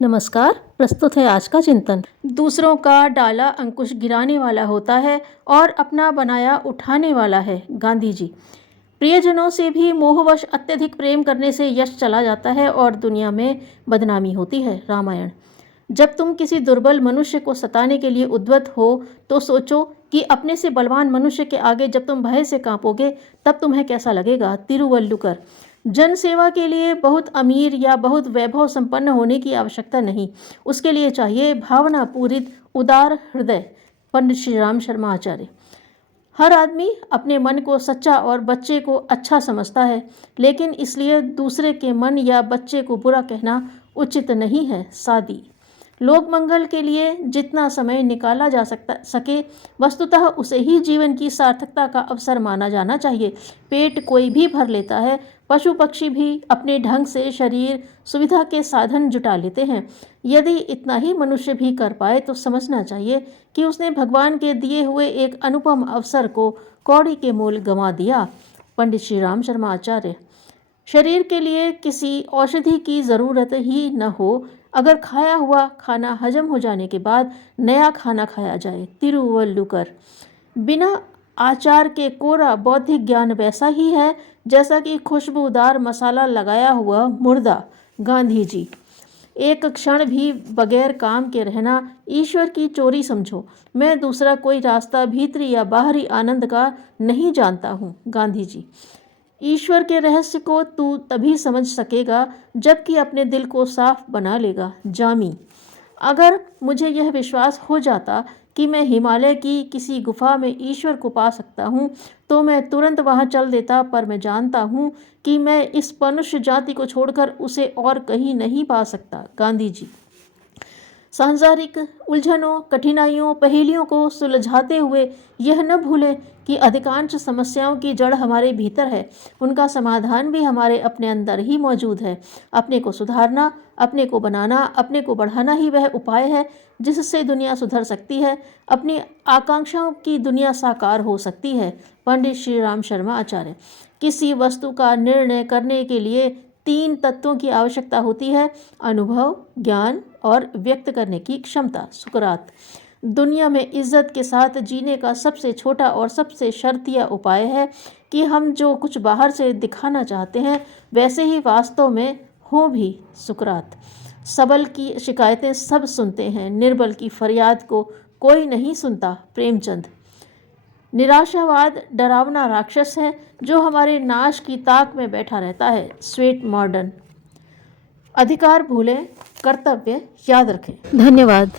नमस्कार। प्रस्तुत है आज का चिंतन। दूसरों का डाला अंकुश गिराने वाला होता है और अपना बनाया उठाने वाला है। गांधी जी। प्रियजनों से भी मोहवश अत्यधिक प्रेम करने से यश चला जाता है और दुनिया में बदनामी होती है। रामायण। जब तुम किसी दुर्बल मनुष्य को सताने के लिए उद्यत हो तो सोचो कि अपने से बलवान मनुष्य के आगे जब तुम भय से कांपोगे तब तुम्हें कैसा लगेगा। तिरुवल्लुकर। जन सेवा के लिए बहुत अमीर या बहुत वैभव संपन्न होने की आवश्यकता नहीं, उसके लिए चाहिए भावना पूरित उदार हृदय। पंडित श्री राम शर्मा आचार्य। हर आदमी अपने मन को सच्चा और बच्चे को अच्छा समझता है, लेकिन इसलिए दूसरे के मन या बच्चे को बुरा कहना उचित नहीं है। सादी। लोक मंगल के लिए जितना समय निकाला जा सके वस्तुतः उसे ही जीवन की सार्थकता का अवसर माना जाना चाहिए। पेट कोई भी भर लेता है, पशु पक्षी भी अपने ढंग से शरीर सुविधा के साधन जुटा लेते हैं। यदि इतना ही मनुष्य भी कर पाए तो समझना चाहिए कि उसने भगवान के दिए हुए एक अनुपम अवसर को कौड़ी के मोल गंवा दिया। पंडित श्री राम शर्मा आचार्य। शरीर के लिए किसी औषधि की ज़रूरत ही न हो अगर खाया हुआ खाना हजम हो जाने के बाद नया खाना खाया जाए। तिरुवल्लुकर। बिना आचार के कोरा बौद्धिक ज्ञान वैसा ही है जैसा कि खुशबूदार मसाला लगाया हुआ मुर्दा। गांधी जी। एक क्षण भी बगैर काम के रहना ईश्वर की चोरी समझो। मैं दूसरा कोई रास्ता भीतरी या बाहरी आनंद का नहीं जानता हूँ। गांधी जी। ईश्वर के रहस्य को तू तभी समझ सकेगा जबकि अपने दिल को साफ बना लेगा। जामी। अगर मुझे यह विश्वास हो जाता कि मैं हिमालय की किसी गुफा में ईश्वर को पा सकता हूँ तो मैं तुरंत वहाँ चल देता, पर मैं जानता हूँ कि मैं इस मनुष्य जाति को छोड़कर उसे और कहीं नहीं पा सकता। गांधी जी। सांसारिक उलझनों, कठिनाइयों, पहेलियों को सुलझाते हुए यह न भूलें कि अधिकांश समस्याओं की जड़ हमारे भीतर है, उनका समाधान भी हमारे अपने अंदर ही मौजूद है। अपने को सुधारना, अपने को बनाना, अपने को बढ़ाना ही वह उपाय है जिससे दुनिया सुधर सकती है, अपनी आकांक्षाओं की दुनिया साकार हो सकती है। पंडित श्री राम शर्मा आचार्य। किसी वस्तु का निर्णय करने के लिए 3 तत्वों की आवश्यकता होती है: अनुभव, ज्ञान और व्यक्त करने की क्षमता। सुकरात। दुनिया में इज्जत के साथ जीने का सबसे छोटा और सबसे शर्तिया उपाय है कि हम जो कुछ बाहर से दिखाना चाहते हैं वैसे ही वास्तव में हों भी। सुकरात। सबल की शिकायतें सब सुनते हैं, निर्बल की फरियाद को कोई नहीं सुनता। प्रेमचंद। निराशावाद डरावना राक्षस है जो हमारे नाश की ताक में बैठा रहता है। Sweat modern. अधिकार भूलें, कर्तव्य याद रखें। धन्यवाद।